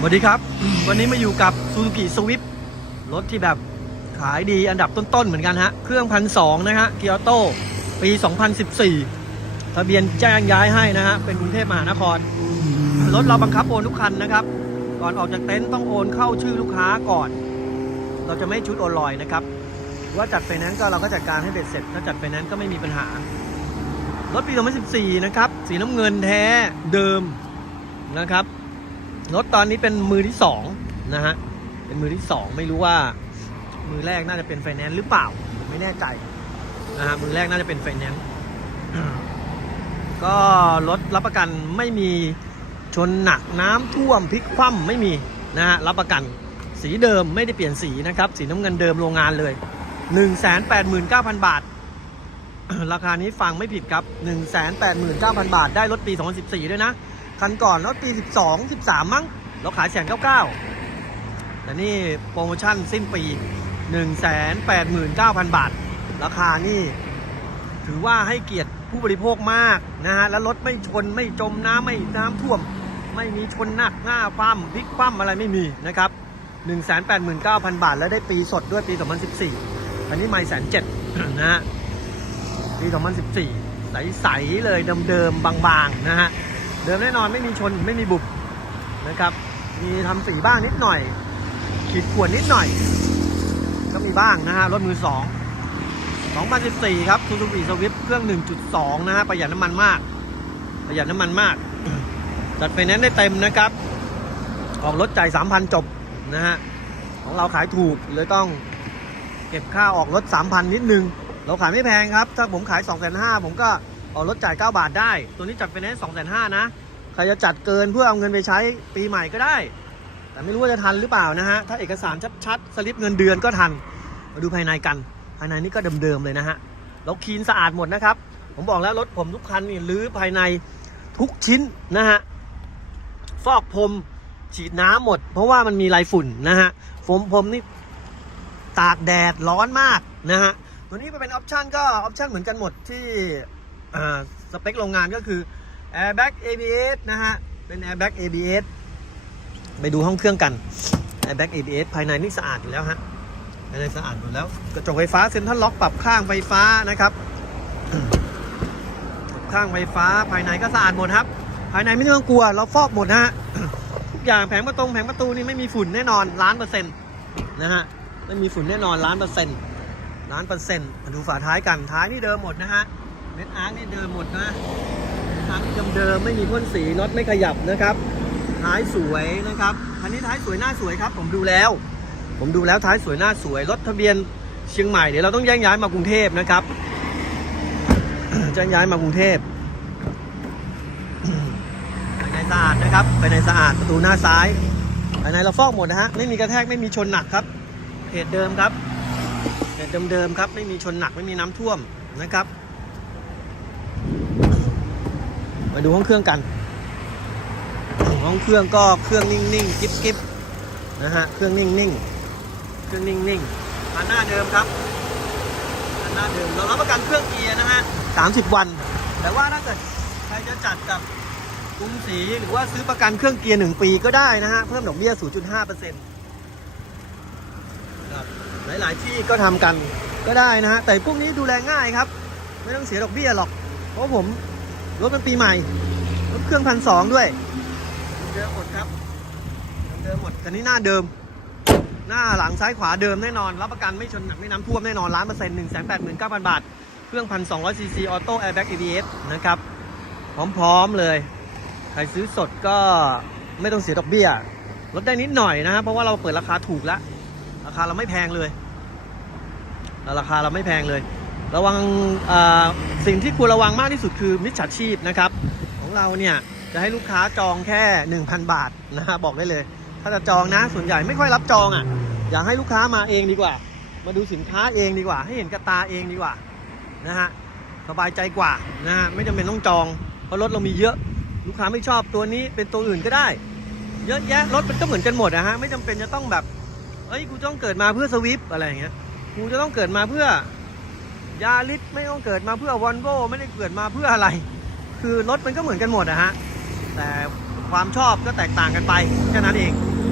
สวัสดีครับ วันนี้มาอยู่กับ Suzuki Swift รถที่แบบขายดีอันดับต้น ๆ เหมือนกันฮะ เครื่องพันสองนะฮะเกียร์โต้ปี 2014 ทะเบียนแจ้งย้ายให้นะฮะ เป็นกรุงเทพมหานคร รถเราบังคับโอนทุกคันนะครับ ก่อนออกจากเต็นท์ต้องโอนเข้าชื่อลูกค้าก่อน เราจะไม่ชุดโอนลอยนะครับ ว่าจัดไฟแนนซ์ก็เราก็จัดการให้เบ็ดเสร็จ ถ้าจัดไฟแนนซ์ก็ไม่มีปัญหา รถปี 2014 นะครับ สีน้ำเงินแท้เดิมนะครับ รถตอนนี้เป็นมือที่สองนะฮะ เป็นมือที่สองไม่รู้ว่า มือแรกน่าจะเป็นไฟแนนซ์หรือเปล่า ไม่แน่ใจนะฮะ มือแรกน่าจะเป็นไฟแนนซ์ก็รถรับประกันไม่มีชนหนักน้ำท่วมพลิกคว่ำไม่มีนะฮะ รับประกันสีเดิมไม่ได้เปลี่ยนสีนะครับ สีน้ำเงินเดิมโรงงานเลย 189,000 บาท ราคานี้ฟังไม่ผิดครับ 189,000 บาทได้รถปี 2014 ด้วยนะ คันก่อนรถปี 12 13 มั้งเราขายแสนเก้าแต่นี่โปรโมชั่นสิ้นปี 189,000 บาท ราคานี่ถือว่าให้เกียรติผู้บริโภคมากนะฮะ แล้วรถไม่ชนไม่จมน้ำไม่น้ำท่วม ไม่มีชนหนักหน้าคว่ำพลิกคว่ำอะไรไม่มีนะครับ 189,000 บาท แล้วได้ปีสดด้วยปี 2014 อันนี้ไม่แสนเจ็ดนะฮะปี 2014 ใส ๆ เลยเดิม ๆ บาง ๆ นะฮะ เดิมแน่นอนไม่มีชนไม่มีบุบนะครับ มีทำสีบ้างนิดหน่อย ขีดข่วนนิดหน่อย ก็มีบ้างนะฮะรถมือ2 2014 ครับ Suzuki Swift เครื่อง 1.2 นะฮะประหยัดน้ำมันมาก ประหยัดน้ำมันมาก จัดไฟแนนซ์ได้เต็มนะครับ ออกรถจ่าย 3,000 จบนะฮะ ของเราขายถูกเลยต้องเก็บค่าออกรถ 3,000 นิดนึง เราขายไม่แพงครับ ถ้าผมขาย 2,500 ผมก็ ออกรถจ่าย 9 บาทได้ ตัวนี้จัดไฟแนนซ์2 5 0 0 0นะ ใครจะจัดเกินเพื่อเอาเงินไปใช้ปีใหม่ก็ได้ แต่ไม่รู้ว่าจะทันหรือเปล่านะฮะ ถ้าเอกสารชัดๆ สลิปเงินเดือนก็ทัน มาดูภายในกัน ภายในนี่ก็เดิมๆเลยนะฮะ แล้วคลีนสะอาดหมดนะครับ ผมบอกแล้วรถผมทุกคันนี่รื้อภายในทุกชิ้นนะฮะ ฟอกพรมฉีดน้ำหมด เพราะว่ามันมีลายฝุ่นนะฮะโฟมพรมนี่ตากแดดร้อนมากนะฮะ ตัวนี้เป็นออปชันก็ออปชันเหมือนกันหมดที่ สเปคโรงงานก็คือ airbag ABS นะฮะ เป็น airbag ABS ไปดูห้องเครื่องกัน airbag ABS ภายในนี่สะอาดอยู่แล้วฮะ ภายในสะอาดหมดแล้ว กระจกไฟฟ้าเซ็นทรัลล็อกปรับข้างไฟฟ้านะครับปรับ ข้างไฟฟ้าภายในก็สะอาดหมดครับ ภายในไม่ต้องกลัว เราฟอกหมดนะฮะ ทุกอย่างแผงประตงแผงประตูนี่ไม่มีฝุ่นแน่นอนล้านเปอร์เซ็นต์นะฮะ ไม่มีฝุ่นแน่นอนล้านเปอร์เซ็นต์ล้านเปอร์เซ็นต์มาดูฝาท้ายกันท้ายนี่เดิมหมดนะฮะ เม็ดอาร์คนี่เดิมหมดนะอาร์คเดิมๆไม่มีพ่นสีน็อตไม่ขยับนะครับ ท้ายสวยนะครับคันนี้ท้ายสวยหน้าสวยครับ ผมดูแล้ว ผมดูแล้วท้ายสวยหน้าสวยรถทะเบียนเชียงใหม่เดี๋ยวเราต้องแย่งย้ายมากรุงเทพนะครับจะย้ายมากรุงเทพภายในสะอาดนะครับภายในสะอาดประตูหน้าซ้ายภายในเราฟอกหมดนะฮะไม่มีกระแทกไม่มีชนหนักครับเพจเดิมครับเพจเดิมๆครับ ไม่มีชนหนักไม่มีน้ำท่วมนะครับ มาดูห้องเครื่องกัน ห้องเครื่องก็เครื่องนิ่งๆกิ๊บๆนะฮะ เครื่องนิ่งๆ เครื่องนิ่งๆคันหน้าเดิมครับคันหน้าเดิม เรารับประกันเครื่องเกียร์นะฮะ30วัน แต่ว่าถ้าเกิดใครจะจัดกับกรุงศรีหรือว่าซื้อประกันเครื่องเกียร์1ปีก็ได้นะฮะ เพิ่มดอกเบี้ย 0.5%ครับหลาย ๆ ที่ก็ทำกันก็ได้นะฮะ แต่พวกนี้ดูแลง่ายครับ ไม่ต้องเสียดอกเบี้ยหรอก เพราะผม รถเป็นปีใหม่ รถเครื่องพันสองด้วยเดิมหมดครับเดิมหมดคันนี้หน้าเดิม หน้าหลังซ้ายขวาเดิมแน่นอน รับประกันไม่ชนหนักไม่น้ำท่วมแน่นอนล้านเปอร์เซ็นต์หนึ่งแสนแปดหมื่นเก้าพันบาท เครื่องพันสองร้อยซีซีออโต้แอร์แบ็ก ABS นะครับ พร้อม ๆ เลย ใครซื้อสดก็ไม่ต้องเสียดอกเบี้ย ลดได้นิดหน่อยนะฮะเพราะว่าเราเปิดราคาถูกแล้ว ราคาเราไม่แพงเลย ราคาเราไม่แพงเลย ระวังสิ่งที่ควรระวังมากที่สุดคือมิจฉาชีพนะครับ ของเราเนี่ยจะให้ลูกค้าจองแค่ 1,000 บาทนะฮะบอกได้เลย ถ้าจะจองนะส่วนใหญ่ไม่ค่อยรับจองอะ อยากให้ลูกค้ามาเองดีกว่า มาดูสินค้าเองดีกว่า ให้เห็นกับตาเองดีกว่านะฮะสบายใจกว่านะฮะไม่จำเป็นต้องจอง เพราะรถเรามีเยอะลูกค้าไม่ชอบตัวนี้เป็นตัวอื่นก็ได้ เยอะแยะรถมันก็เหมือนกันหมดนะฮะไม่จำเป็นจะต้องแบบเอ้ยกูต้องเกิดมาเพื่อสวิฟอะไรอย่างเงี้ยกูจะต้องเกิดมาเพื่อ ยาลิสไม่ต้องเกิดมาเพื่อวอลโวไม่ได้เกิดมาเพื่ออะไร คือรถมันก็เหมือนกันหมดนะฮะ แต่ความชอบก็แตกต่างกันไปแค่นั้นเอง